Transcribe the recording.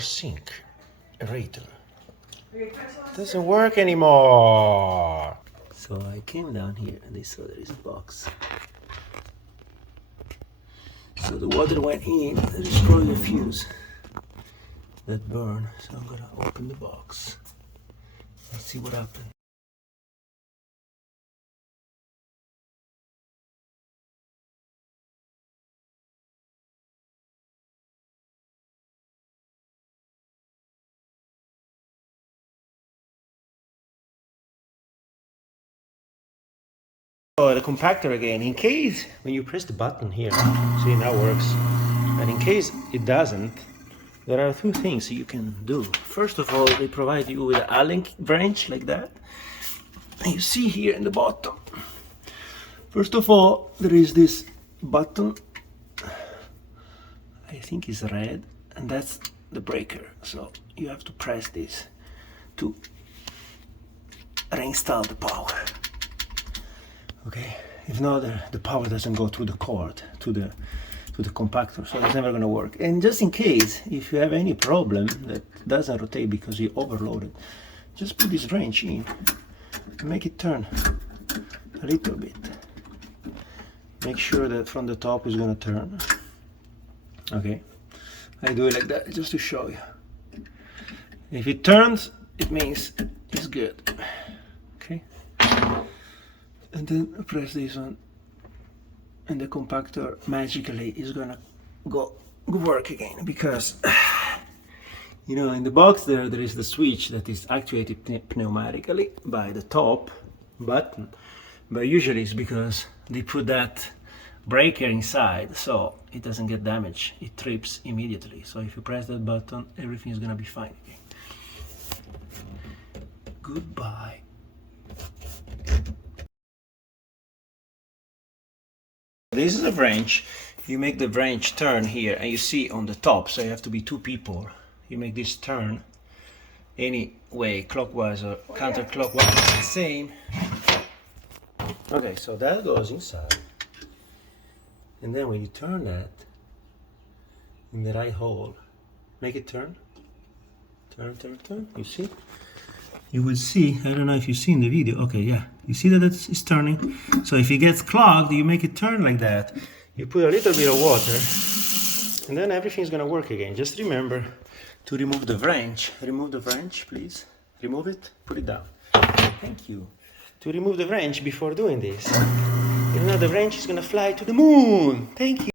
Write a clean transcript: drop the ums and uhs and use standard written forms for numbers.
Sink aerator doesn't work anymore. So I came down here and I saw there is a box. So the water went in, there is probably a fuse that burned. So I'm gonna open the box and see what happened. Oh, the compactor again, in case when you press the button here, see now works, and in case it doesn't, there are two things you can do. First of all, they provide you with an Allen wrench like that, and you see here in the bottom. First of all, there is this button, I think it's red, and that's the breaker, so you have to press this to reinstall the power. Okay, if not, the power doesn't go through the cord to the compactor, so it's never going to work. And just in case, if you have any problem that doesn't rotate because you overloaded, just put this wrench in and make it turn a little bit. Make sure that from the top is going to turn. Okay, I do it like that just to show you. If it turns, it means it's good. Okay. And then press this on, and the compactor magically is gonna go work again, because you know, in the box there is the switch that is actuated pneumatically by the top button, but usually it's because they put that breaker inside so it doesn't get damaged, it trips immediately. So if you press that button, everything is gonna be fine again. Goodbye. This is a wrench. You make the wrench turn here, and you see on the top, so you have to be two people. You make this turn any way, clockwise or counterclockwise, it's the same. Okay, so that goes inside. And then when you turn that in the right hole, make it turn. Turn, turn, turn. You see? You will see, I don't know if you see in the video, okay, yeah, you see that it's turning. So if it gets clogged, you make it turn like that. You put a little bit of water, and then everything's gonna work again. Just remember to remove the wrench. Remove the wrench, please. Remove it, put it down. Thank you. To remove the wrench before doing this. If not, the wrench is gonna fly to the moon. Thank you.